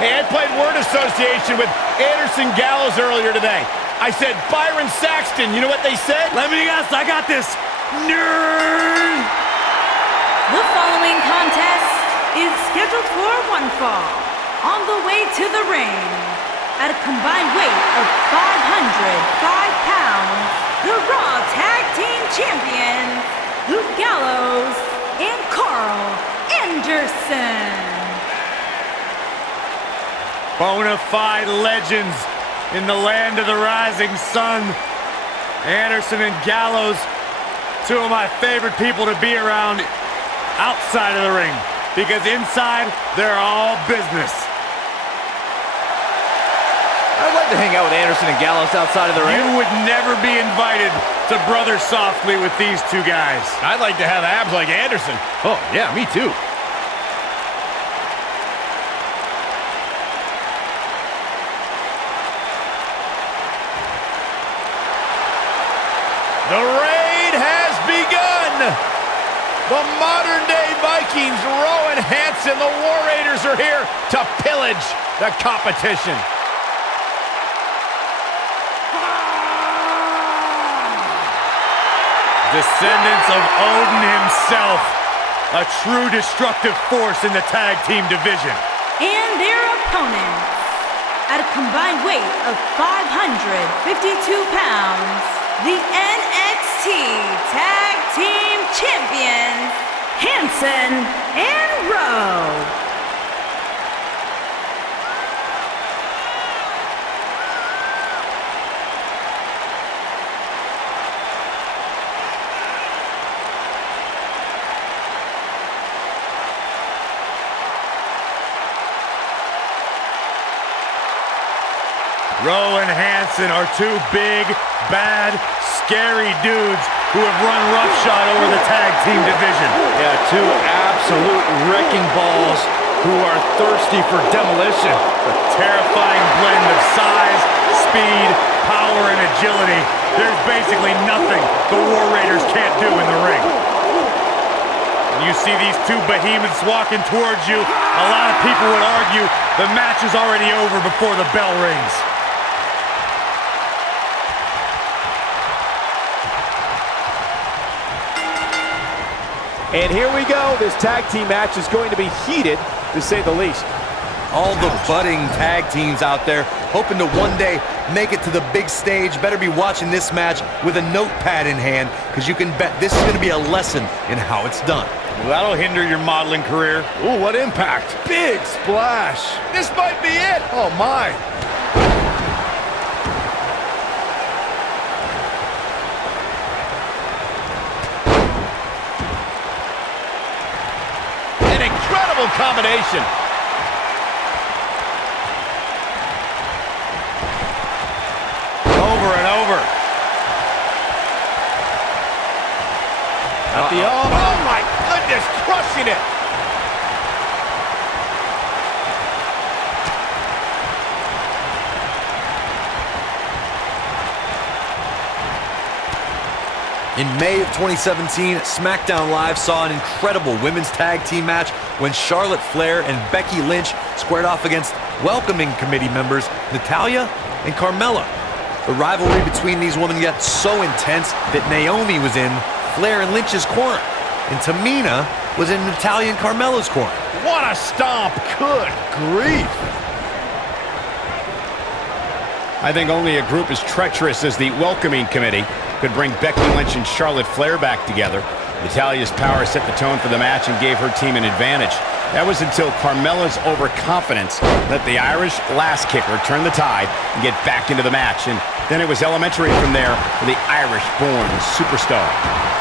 Hey, I played word association with Anderson Gallows earlier today. I said, Byron Saxton. You know what they said? Let me guess, I got this. Nerd! The following contest is scheduled for one fall. On the way to the ring, at a combined weight of 505 pounds, the Raw Tag Team Champions, Luke Gallows and Carl Anderson. Bona fide legends in the land of the rising sun. Anderson and Gallows, two of my favorite people to be around outside of the ring, because inside, they're all business. I'd like to hang out with Anderson and Gallows outside of the ring. You would never be invited to brother softly with these two guys. I'd like to have abs like Anderson. Oh, yeah, me too. The raid has begun. The modern-day Vikings, Rowan Hansen, the War Raiders are here to pillage the competition. Descendants of Odin himself, a true destructive force in the tag team division. And their opponents, at a combined weight of 552 pounds, the NXT Tag Team Champions, Hansen and Rowe. Rowe and Hansen are two big, bad, scary dudes who have run roughshod over the tag team division. Yeah, two absolute wrecking balls who are thirsty for demolition. A terrifying blend of size, speed, power, and agility. There's basically nothing the War Raiders can't do in the ring. When you see these two behemoths walking towards you, a lot of people would argue the match is already over before the bell rings. And here we go. This tag team match is going to be heated, to say the least. All the budding tag teams out there hoping to one day make it to the big stage better be watching this match with a notepad in hand, because you can bet this is going to be a lesson in how it's done. Well, that'll hinder your modeling career. Ooh, what impact. Big splash. This might be it. Oh, my. An incredible combination. Over and over. Oh my goodness, crushing it. In May of 2017, SmackDown Live saw an incredible women's tag team match when Charlotte Flair and Becky Lynch squared off against welcoming committee members Natalya and Carmella. The rivalry between these women got so intense that Naomi was in Flair and Lynch's corner, and Tamina was in Natalya and Carmella's corner. What a stomp. Good grief. I think only a group as treacherous as the welcoming committee could bring Becky Lynch and Charlotte Flair back together. Natalya's power set the tone for the match and gave her team an advantage. That was until Carmella's overconfidence let the Irish lass kicker turn the tide and get back into the match. And then it was elementary from there for the Irish-born superstar.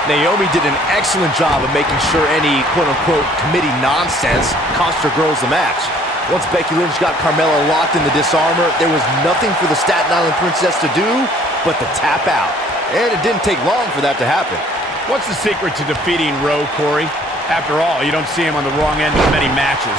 Naomi did an excellent job of making sure any quote-unquote committee nonsense cost her girls the match. Once Becky Lynch got Carmella locked in the disarmor, there was nothing for the Staten Island Princess to do but to tap out. And it didn't take long for that to happen. What's the secret to defeating Rowe, Corey? After all, you don't see him on the wrong end of many matches.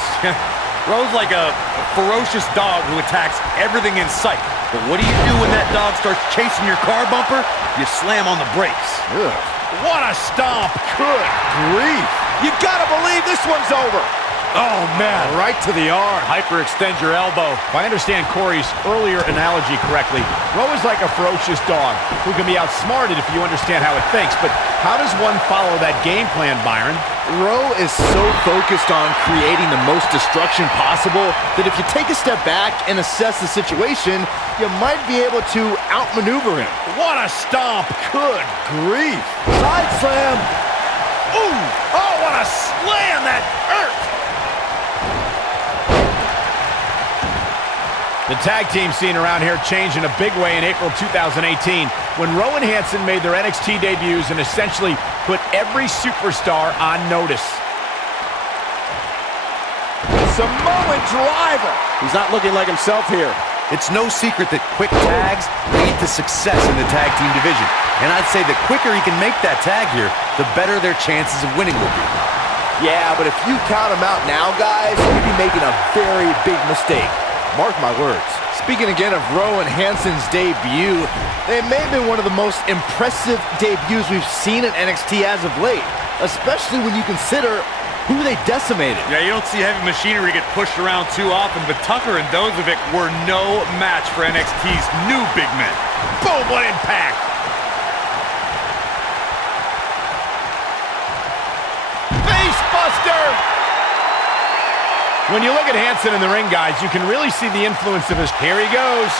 Rowe's like a ferocious dog who attacks everything in sight. But what do you do when that dog starts chasing your car bumper? You slam on the brakes. Ugh. What a stomp. Good grief. You gotta believe this one's over. Oh, man. Right to the arm. Hyperextend your elbow. If I understand Corey's earlier analogy correctly, Rowe is like a ferocious dog who can be outsmarted if you understand how it thinks. But how does one follow that game plan, Byron? Rowe is so focused on creating the most destruction possible that if you take a step back and assess the situation, you might be able to outmaneuver him. What a stomp! Good grief. Side slam. Ooh! Oh, what a slam! That hurt! The tag team scene around here changed in a big way in April 2018 when Rowe and Hanson made their NXT debuts and essentially put every superstar on notice. Samoan driver. He's not looking like himself here. It's no secret that quick tags lead to success in the tag team division. And I'd say the quicker he can make that tag here, the better their chances of winning will be. Yeah, but if you count him out now, guys, you'd be making a very big mistake. Mark my words. Speaking again of Rowe and Hanson's debut, they may have been one of the most impressive debuts we've seen in NXT as of late, especially when you consider who they decimated. Yeah, you don't see heavy machinery get pushed around too often, but Tucker and Dozovic were no match for NXT's new big men. Boom, what impact! Face buster! When you look at Hanson in the ring, guys, you can really see the influence of his... Here he goes.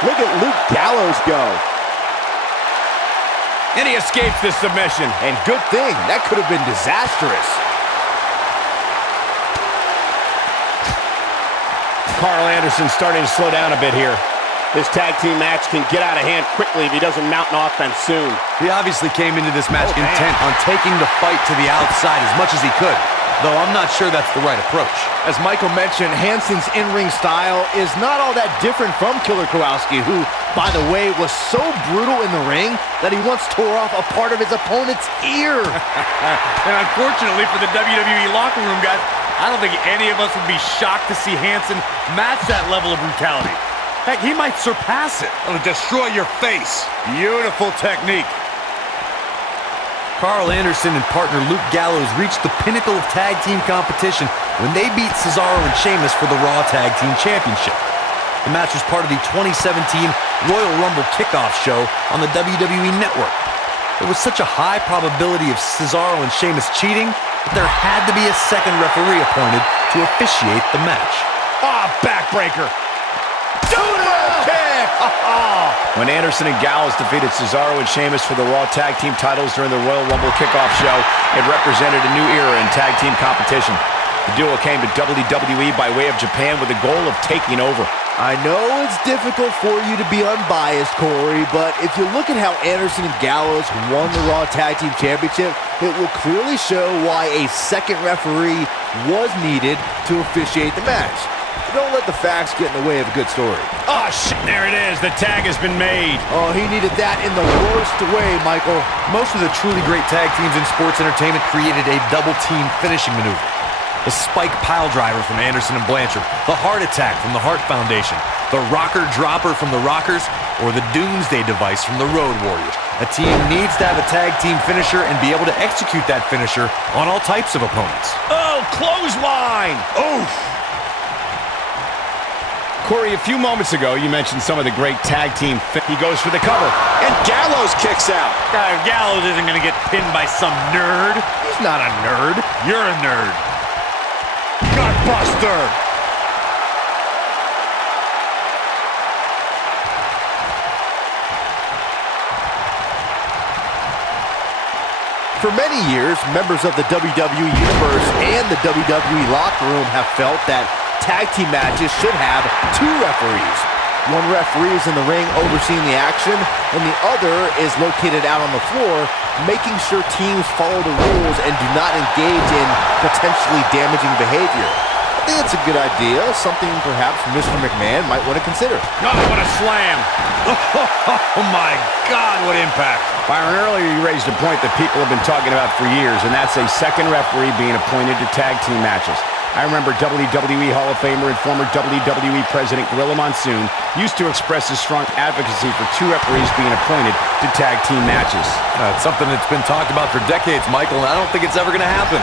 Look at Luke Gallows go. And he escapes this submission. And good thing, that could have been disastrous. Carl Anderson starting to slow down a bit here. This tag team match can get out of hand quickly if he doesn't mount an offense soon. He obviously came into this match intent on taking the fight to the outside as much as he could, though I'm not sure that's the right approach. As Michael mentioned, Hanson's in-ring style is not all that different from Killer Kowalski, who, by the way, was so brutal in the ring that he once tore off a part of his opponent's ear. And unfortunately for the WWE locker room, guys, I don't think any of us would be shocked to see Hanson match that level of brutality. Heck, he might surpass it. It'll destroy your face. Beautiful technique. Carl Anderson and partner Luke Gallows reached the pinnacle of tag team competition when they beat Cesaro and Sheamus for the Raw Tag Team Championship. The match was part of the 2017 Royal Rumble kickoff show on the WWE Network. There was such a high probability of Cesaro and Sheamus cheating that there had to be a second referee appointed to officiate the match. Ah, backbreaker. Kick! When Anderson and Gallows defeated Cesaro and Sheamus for the Raw Tag Team titles during the Royal Rumble kickoff show, it represented a new era in tag team competition. The duo came to WWE by way of Japan with the goal of taking over. I know it's difficult for you to be unbiased, Corey, but if you look at how Anderson and Gallows won the Raw Tag Team Championship, it will clearly show why a second referee was needed to officiate the match. Don't let the facts get in the way of a good story. Oh, shit, there it is. The tag has been made. Oh, he needed that in the worst way, Michael. Most of the truly great tag teams in sports entertainment created a double team finishing maneuver. The spike pile driver from Anderson and Blanchard, the heart attack from the Hart Foundation, the rocker dropper from the Rockers, or the Doomsday device from the Road Warriors. A team needs to have a tag team finisher and be able to execute that finisher on all types of opponents. Oh, clothesline. Oof. Corey, a few moments ago, you mentioned some of the great tag team. He goes for the cover. And Gallows kicks out. Gallows isn't going to get pinned by some nerd. He's not a nerd. You're a nerd. Gutbuster. For many years, members of the WWE Universe and the WWE locker room have felt that tag team matches should have two referees. One referee is in the ring overseeing the action, and the other is located out on the floor, making sure teams follow the rules and do not engage in potentially damaging behavior. I think it's a good idea, something perhaps Mr. McMahon might want to consider. Oh, what a slam. Oh, my God, what impact. Byron, earlier you raised a point that people have been talking about for years, and that's a second referee being appointed to tag team matches. I remember WWE Hall of Famer and former WWE President Gorilla Monsoon used to express his strong advocacy for two referees being appointed to tag team matches. It's something that's been talked about for decades, Michael, and I don't think it's ever going to happen.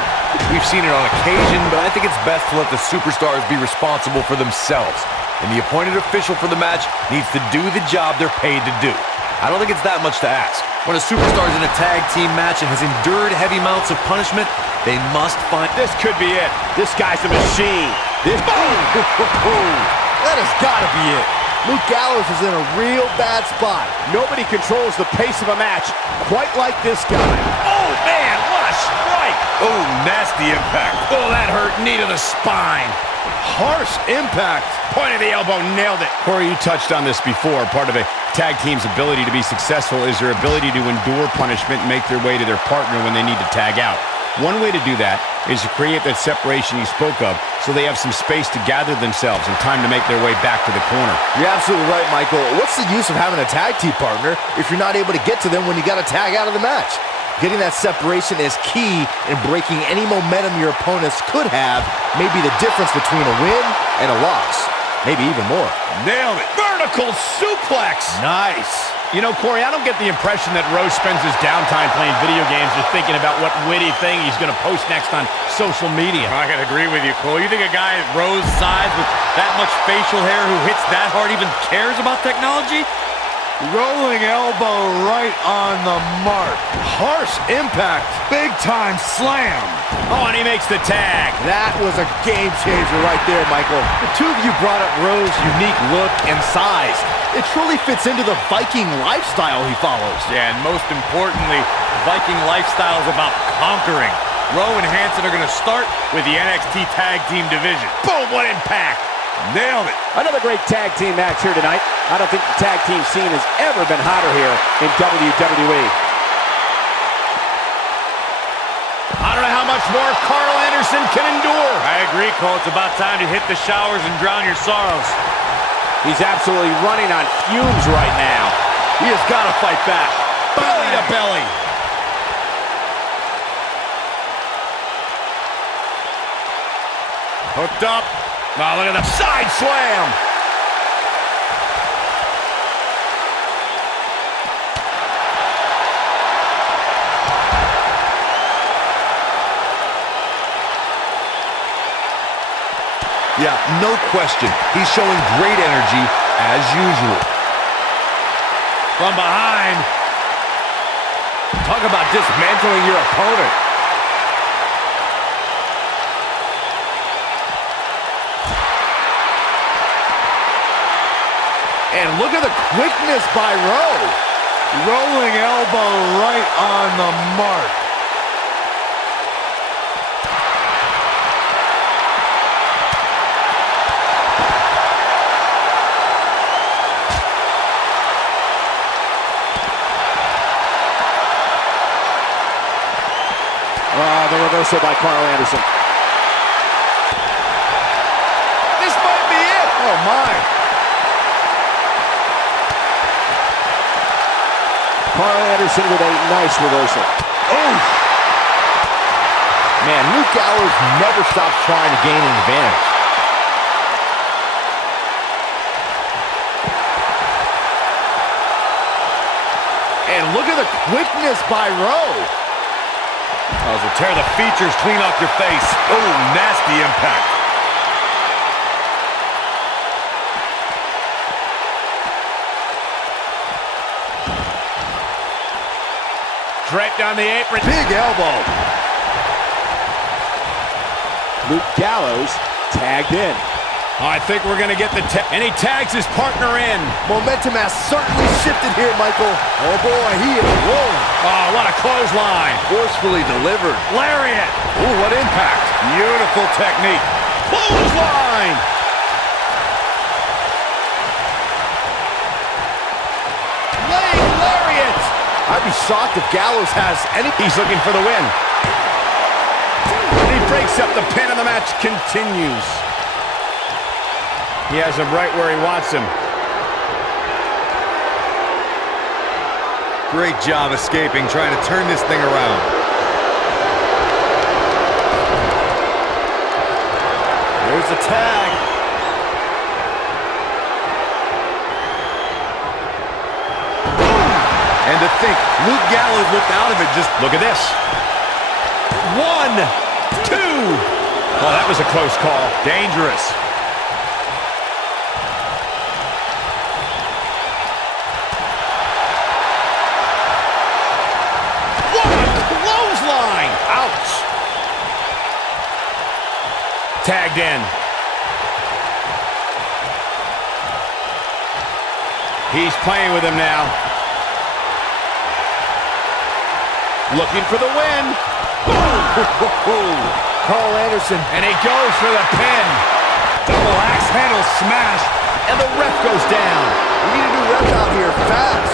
We've seen it on occasion, but I think it's best to let the superstars be responsible for themselves. And the appointed official for the match needs to do the job they're paid to do. I don't think it's that much to ask. When a superstar is in a tag team match and has endured heavy amounts of punishment, they must find... This could be it. This guy's a machine. This... Boom! That has got to be it. Luke Gallows is in a real bad spot. Nobody controls the pace of a match quite like this guy. Oh, man, what a strike! Oh, nasty impact. Oh, that hurt. Knee to the spine. Harsh impact. Point of the elbow, nailed it. Corey, you touched on this before. Part of a tag team's ability to be successful is their ability to endure punishment and make their way to their partner when they need to tag out. One way to do that is to create that separation you spoke of so they have some space to gather themselves and time to make their way back to the corner. You're absolutely right, Michael. What's the use of having a tag team partner if you're not able to get to them when you got to tag out of the match? Getting that separation is key in breaking any momentum your opponents could have, maybe the difference between a win and a loss. Maybe even more. Nailed it. Vertical suplex. Nice. You know, Corey, I don't get the impression that Rose spends his downtime playing video games or thinking about what witty thing he's going to post next on social media. I gotta agree with you, Cole. You think a guy Rose size with that much facial hair who hits that hard even cares about technology? Rolling elbow right on the mark. Harsh impact. Big time slam. Oh, and he makes the tag. That was a game changer right there, Michael. The two of you brought up Rowe's unique look and size. It truly fits into the Viking lifestyle he follows. Yeah, and most importantly, Viking lifestyle is about conquering. Rowe and Hanson are going to start with the NXT Tag Team Division. Boom, what impact. Nailed it. Another great tag team match here tonight. I don't think the tag team scene has ever been hotter here in WWE. I don't know how much more Carl Anderson can endure. I agree, Cole. It's about time to hit the showers and drown your sorrows. He's absolutely running on fumes right now. He has got to fight back. Belly to belly. Hooked up. Oh, look at the side slam. Yeah, no question. He's showing great energy as usual. From behind. Talk about dismantling your opponent. And look at the quickness by Rowe. Rolling elbow right on the mark. The reversal by Carl Anderson. This might be it. Oh, my. Carl Anderson with a nice reversal. Oh! Man, Luke Gallows never stops trying to gain an advantage. And look at the quickness by Rowe. Oh, so tear the features clean off your face. Oh, nasty impact. Draped on the apron. Big elbow. Luke Gallows tagged in. I think we're going to get the tag. And he tags his partner in. Momentum has certainly shifted here, Michael. Oh, boy, he is rolling. Oh, what a clothesline. Forcefully delivered. Lariat. Ooh, what impact. Beautiful technique. Clothesline. Laying lariat. I'd be shocked if Gallows has any... He's looking for the win. And he breaks up the pin and the match continues. He has him right where he wants him. Great job escaping, trying to turn this thing around. tag. And to think, Luke Gallows looked out of it just... Look at this. 1, 2. Oh, that was a close call. Dangerous. What a clothesline! Ouch. Tagged in. He's playing with him now. Looking for the win. Carl Anderson. And he goes for the pin. Double axe handle smash. And the ref goes down. We need a new ref out here fast.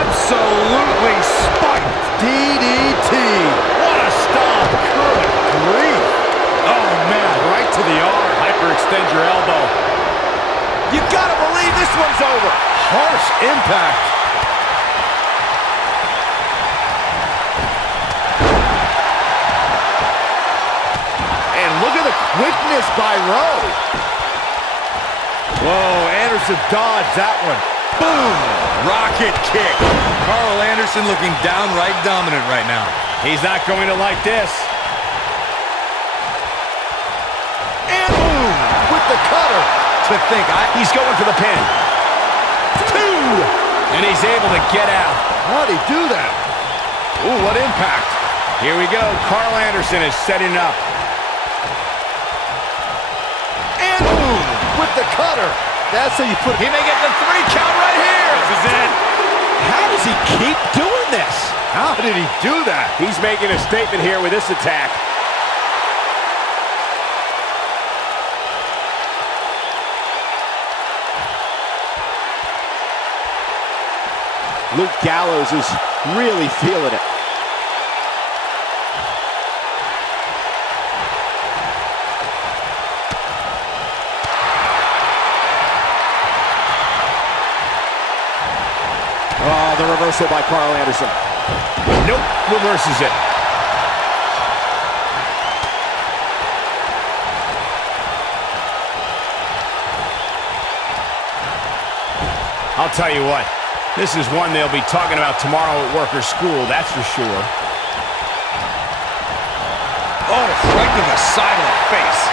Absolutely spiked. DDT. What a stomp. Good grief. Oh, man, right to the arm. Hyperextend your elbow. You gotta believe this one's over. Harsh impact. And look at the quickness by Rowe. Whoa, Anderson dodged that one. Boom! Rocket kick. Carl Anderson looking downright dominant right now. He's not going to like this. And boom! With the cutter. To think, he's going for the pin. 2! And he's able to get out. How'd he do that? Ooh, what impact. Here we go. Carl Anderson is setting up. And boom! With the cutter. That's how you put it. He may get the 3 count right here. This is it. How does he keep doing this? How did he do that? He's making a statement here with this attack. Luke Gallows is really feeling it. Oh, the reversal by Carl Anderson. Nope, reverses it. I'll tell you what, this is one they'll be talking about tomorrow at work or school, that's for sure. Oh, right to the side of the face.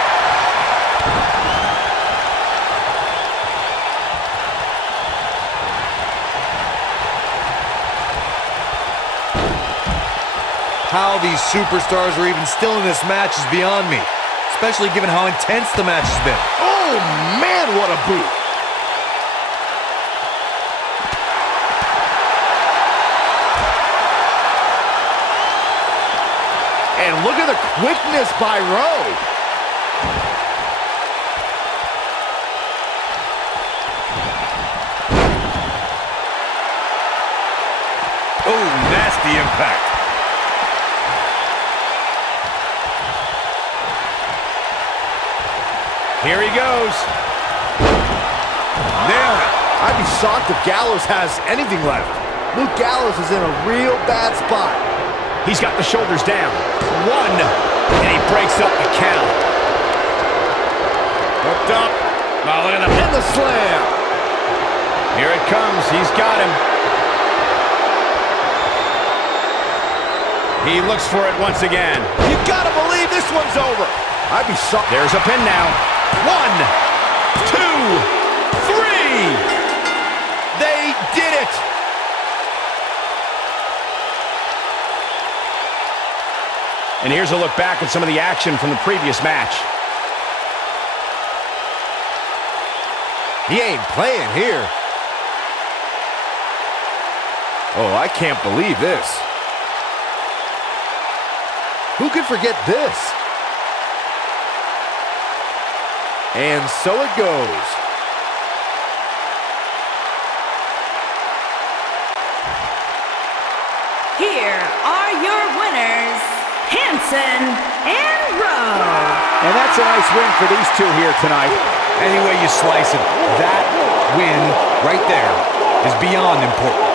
How these superstars are even still in this match is beyond me, especially given how intense the match has been. Oh, man, what a boot. And look at the quickness by Rowe. Oh, nasty impact. Here he goes. Nailed it. I'd be shocked if Gallows has anything left. Luke Gallows is in a real bad spot. He's got the shoulders down. 1, and he breaks up the count. Hooked up. Oh, look at the... And the slam. Here it comes. He's got him. He looks for it once again. You gotta believe this one's over. I'd be shocked. There's a pin now. 1, 2, 3. They did it. And here's a look back at some of the action from the previous match. He ain't playing here. Oh, I can't believe this. Who could forget this? And so it goes. Here are your winners, Hanson and Rowe. And that's a nice win for these two here tonight. Any way you slice it, that win right there is beyond important.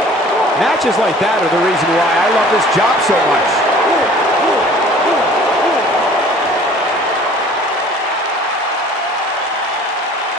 Matches like that are the reason why I love this job so much.